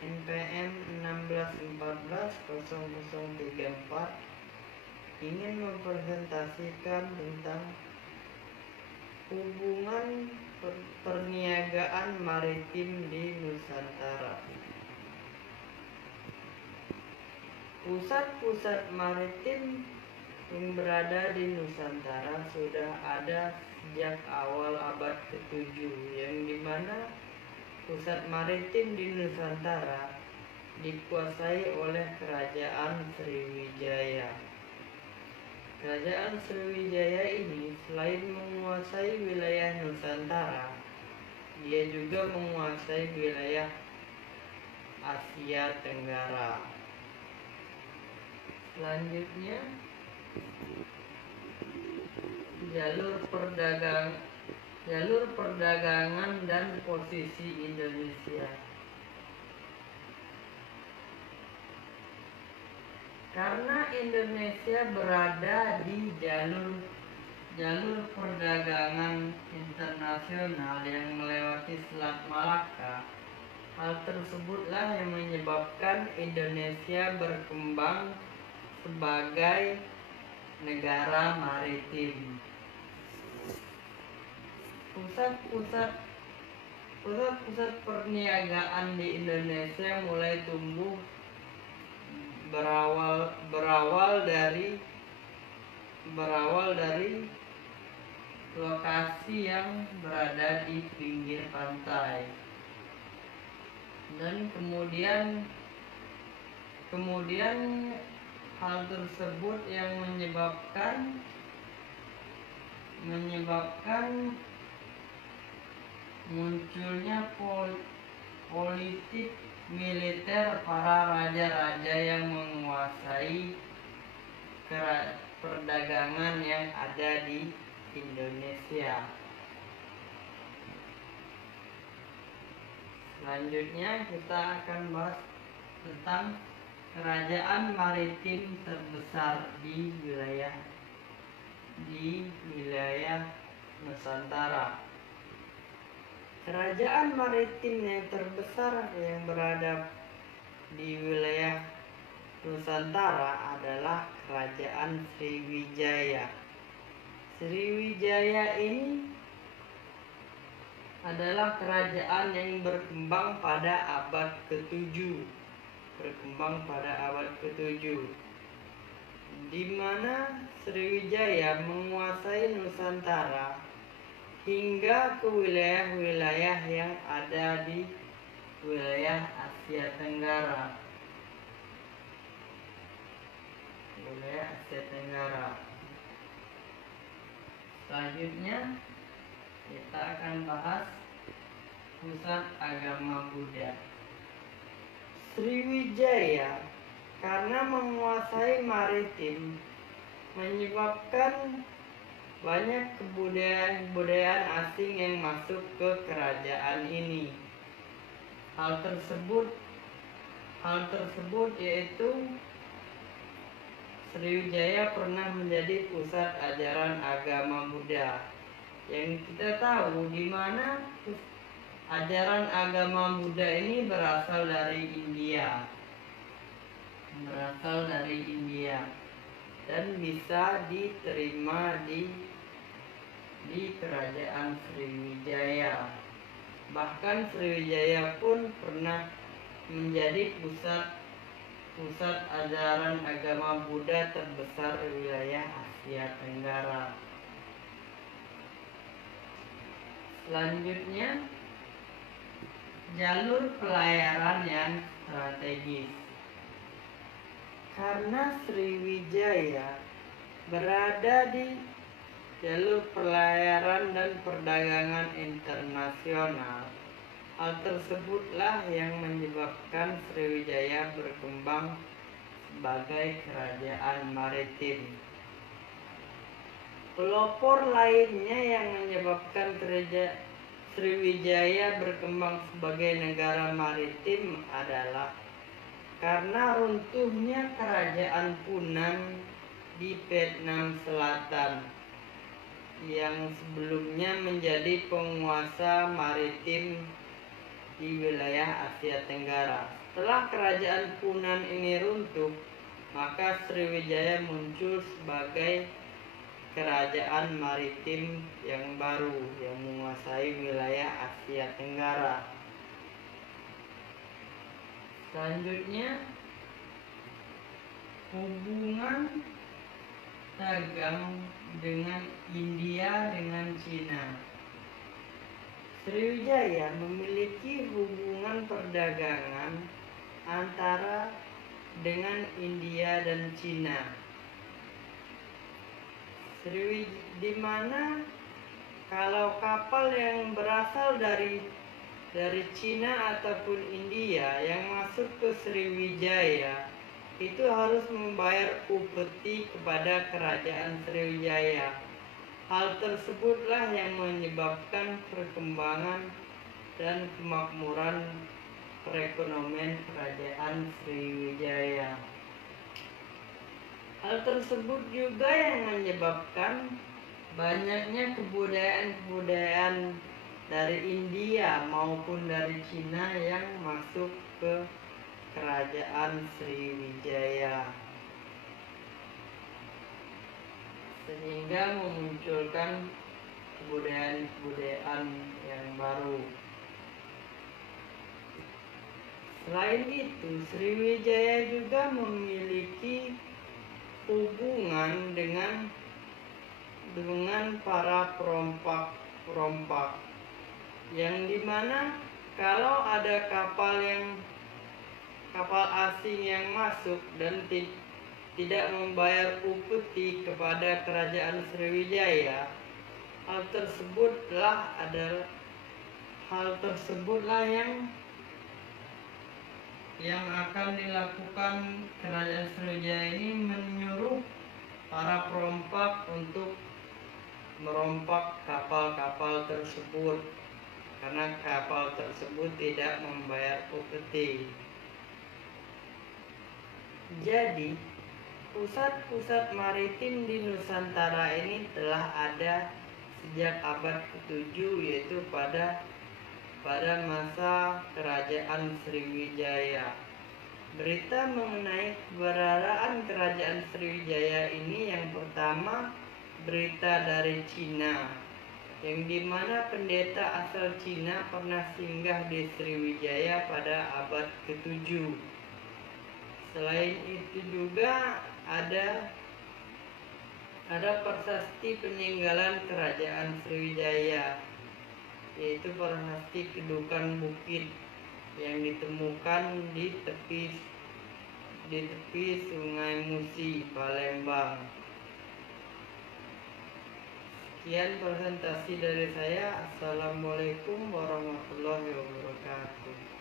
NPM 1614-0034 ingin mempresentasikan tentang hubungan perniagaan maritim di Nusantara. Pusat-pusat maritim yang berada di Nusantara sudah ada sejak awal abad ke-7, yang dimana pusat maritim di Nusantara dikuasai oleh Kerajaan Sriwijaya. Kerajaan Sriwijaya ini selain menguasai wilayah Nusantara, dia juga menguasai wilayah Asia Tenggara. Selanjutnya, jalur perdagangan dan posisi Indonesia. Karena Indonesia berada di jalur perdagangan internasional yang melewati Selat Malaka, hal tersebutlah yang menyebabkan Indonesia berkembang sebagai negara maritim. Pusat-pusat perniagaan di Indonesia mulai tumbuh berawal dari lokasi yang berada di pinggir pantai, dan kemudian hal tersebut yang menyebabkan munculnya politik militer para raja-raja yang menguasai perdagangan yang ada di Indonesia. Selanjutnya kita akan bahas tentang kerajaan maritim terbesar di wilayah Nusantara. Kerajaan maritim yang terbesar yang berada di wilayah Nusantara adalah Kerajaan Sriwijaya. Sriwijaya ini adalah kerajaan yang berkembang pada abad ke-7. Di mana Sriwijaya menguasai Nusantara hingga ke wilayah-wilayah yang ada di wilayah Asia Tenggara. Selanjutnya kita akan bahas pusat agama Buddha. Sriwijaya karena menguasai maritim menyebabkan banyak kebudayaan asing yang masuk ke kerajaan ini. Hal tersebut yaitu Sriwijaya pernah menjadi pusat ajaran agama Buddha. Yang kita tahu di mana ajaran agama Buddha ini berasal dari India. Dan bisa diterima di kerajaan Sriwijaya. Bahkan Sriwijaya pun pernah menjadi pusat ajaran agama Buddha terbesar di wilayah Asia Tenggara. Selanjutnya, jalur pelayaran yang strategis. Karena Sriwijaya berada di jalur pelayaran dan perdagangan internasional, hal tersebutlah yang menyebabkan Sriwijaya berkembang sebagai kerajaan maritim. Pelopor lainnya yang menyebabkan Sriwijaya berkembang sebagai negara maritim adalah karena runtuhnya kerajaan Punan di Vietnam Selatan yang sebelumnya menjadi penguasa maritim di wilayah Asia Tenggara. Setelah kerajaan Punan ini runtuh, maka Sriwijaya muncul sebagai kerajaan maritim yang baru yang menguasai wilayah Asia Tenggara. Selanjutnya, hubungan dagang dengan India dengan Cina. Sriwijaya memiliki hubungan perdagangan antara dengan India dan Cina. Di mana kalau kapal yang berasal dari Cina ataupun India yang masuk ke Sriwijaya itu harus membayar upeti kepada kerajaan Sriwijaya. Hal tersebutlah yang menyebabkan perkembangan dan kemakmuran perekonomian kerajaan Sriwijaya. Hal tersebut juga yang menyebabkan banyaknya kebudayaan dari India maupun dari Cina yang masuk ke kerajaan Sriwijaya, sehingga memunculkan kebudayaan yang baru. Selain itu, Sriwijaya juga memiliki hubungan dengan para perompak yang dimana kalau ada kapal asing yang masuk dan tidak membayar upeti kepada kerajaan Sriwijaya, hal tersebutlah yang akan dilakukan kerajaan Sriwijaya ini, menyuruh para perompak untuk merompak kapal-kapal tersebut karena kapal tersebut tidak membayar upeti. Jadi, pusat-pusat maritim di Nusantara ini telah ada sejak abad ke-7, yaitu pada masa kerajaan Sriwijaya. Berita mengenai keberadaan kerajaan Sriwijaya ini, yang pertama, berita dari Cina, yang dimana pendeta asal Cina pernah singgah di Sriwijaya pada abad ke-7. Selain itu juga ada prasasti peninggalan kerajaan Sriwijaya, yaitu prasasti Kedukan Bukit yang ditemukan di tepi Sungai Musi, Palembang. Sekian presentasi dari saya. Assalamualaikum warahmatullahi wabarakatuh.